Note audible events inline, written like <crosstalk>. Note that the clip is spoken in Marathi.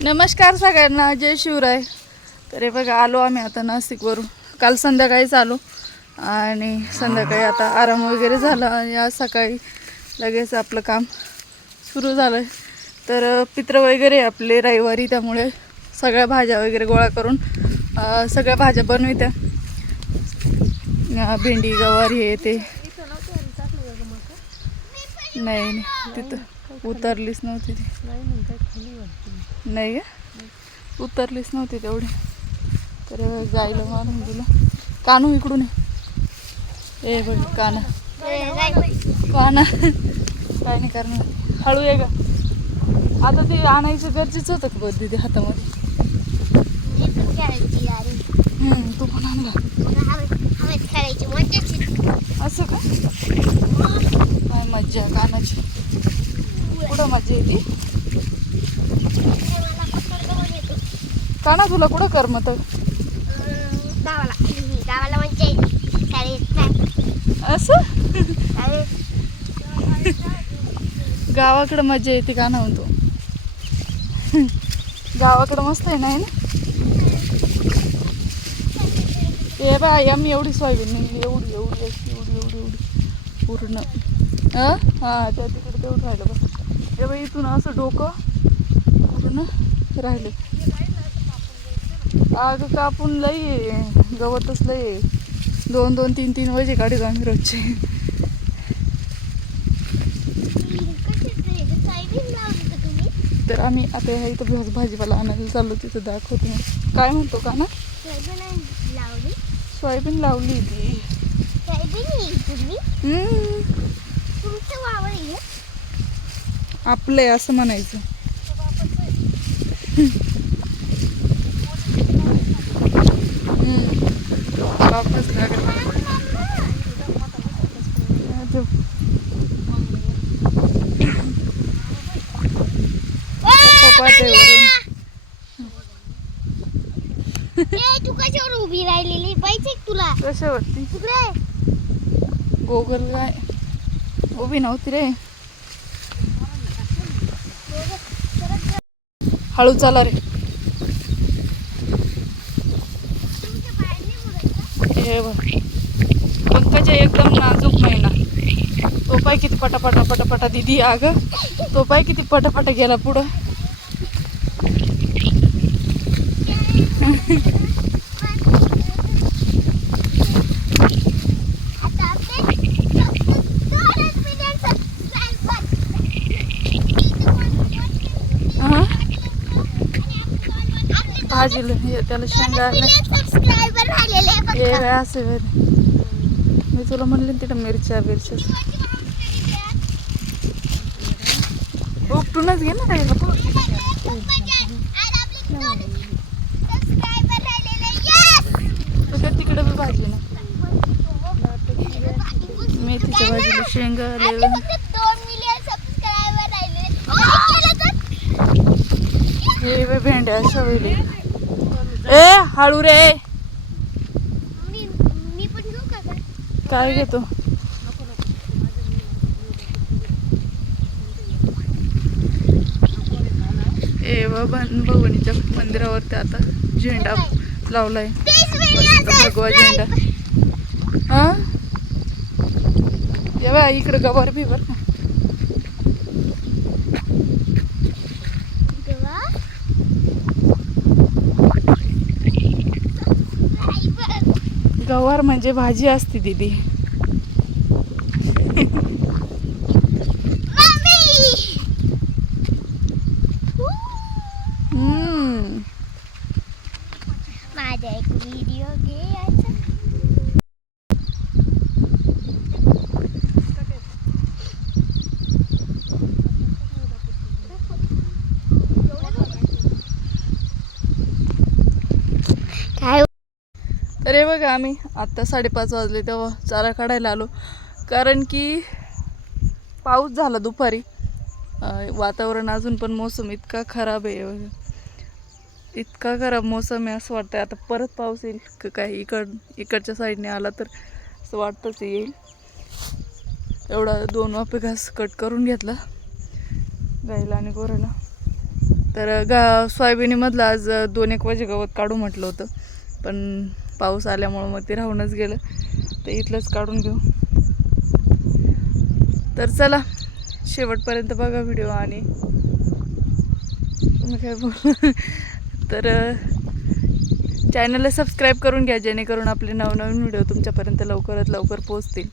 नमस्कार सगळ्यांना जय शिवराय. तर हे बघा आलो आम्ही आता नाशिकवरून. काल संध्याकाळीच आलो आणि संध्याकाळी आता आराम वगैरे झाला आणि आज सकाळी लगेच आपलं काम सुरू झालं आहे तर पित्र वगैरे आपले रविवारी त्यामुळे सगळ्या भाज्या वगैरे गोळा करून सगळ्या भाज्या बनवित्या. भेंडी गवार हे ते. नाही नाही तिथं उतरलीच नव्हती ती. नाही का? उतरलीच नव्हती तेवढी. तर जायला मारून दिलं. कानू इकडून ये. ए बघ काना. काना. काय नाही करणार. हळू ये का आता ते आणायचं गरजेचं होतं का बघ दिदी हातामध्ये? तू पण आणला असं का? काय मज्जा कानाची. कुठं मज्जा येते? काना तुला कुठं करमत गावाला. म्हणजे शाळेत असं? गावाकडं मजा येते का ना म्हणतो. गावाकडं मस्त आहे ना है ना? ए बाय आम्ही एवढी सोयाबीन निघली एवढी एवढी एवढी एवढी एवढी. पूर्ण. अं? हा त्या तिकडे तेवढं राहिलं बघ. ए बाई इथून असं डोकं पूर्ण राहिलं. अगं कापून लई. गवतच लई. दोन दोन तीन तीन वजे काढतो आम्ही रोजचे तर आम्ही आता ह्या इथं भाज- भाजीपाला आणायला चाललो तिथं दाखवते मी. काय म्हणतो का ना लावली सोयाबीन लावली ती तुम्ही हम्म, तुमचं वावर आहे? आपलं आहे असं म्हणायचं पाट्यावरून. ए, तू कशावर उभी राहिलेली? पाहिजे तुला? कशावरती? तिकडे गोगल काय उभी नव्हती रे. हळू चाला रे? हे बघ. पंकजा एकदम नाजूक महिना तो पाय किती पटापटा पटापटा दिदी अग तो पाय किती पटापटा गेला पुढं आता आपले दोनच मिनिट subscribe कर. हा भाजीला त्याला शेंगा हे. काय असे. मी तुला म्हणले तिथं मिरच्या बिरच्या. उपटूनच घे ना काही! तुझ्या तिकडे बी भाजी ना. मेथीच्या भाजीला शेंगा? हे बे भेंड्या होईल ए हळू रे? काय घेतो ए भवानीच्या मंदिरावरती आता झेंडा लावलाय. भगवा झेंडा. हा? ये बा इकडे गवार बी बर का तेव्हा? आई बघ. गवार म्हणजे भाजी असते दीदी. माझा एक व्हिडिओ घे याचा. काय तर हे बघा आम्ही आत्ता साडेपाच वाजले तेव्हा चारा काढायला आलो. कारण की पाऊस झाला दुपारी. वातावरण अजून पण मोसम इतका खराब आहे बघा. इतका खराब मोसम आहे असं वाटतं आता परत पाऊस येईल का काय? इकड इकडच्या साईडने आला तर असं वाटतंच येईल. एवढा दोन वापे घास कट करून घेतला गाईला आणि गोऱ्याला. तर गा सोयाबीनीमधलं आज दोन एक वाजे गवत काढू म्हटलं होतं. पण पाऊस आल्यामुळं मग ते राहूनच गेलं. तर इथलंच काढून घेऊ. तर चला शेवटपर्यंत बघा व्हिडिओ आणि तुम्ही काय बोल <laughs> तर चॅनलला सबस्क्राईब करून घ्या जेणेकरून आपले नवनवीन व्हिडिओ तुमच्यापर्यंत लवकरात लवकर पोहोचतील.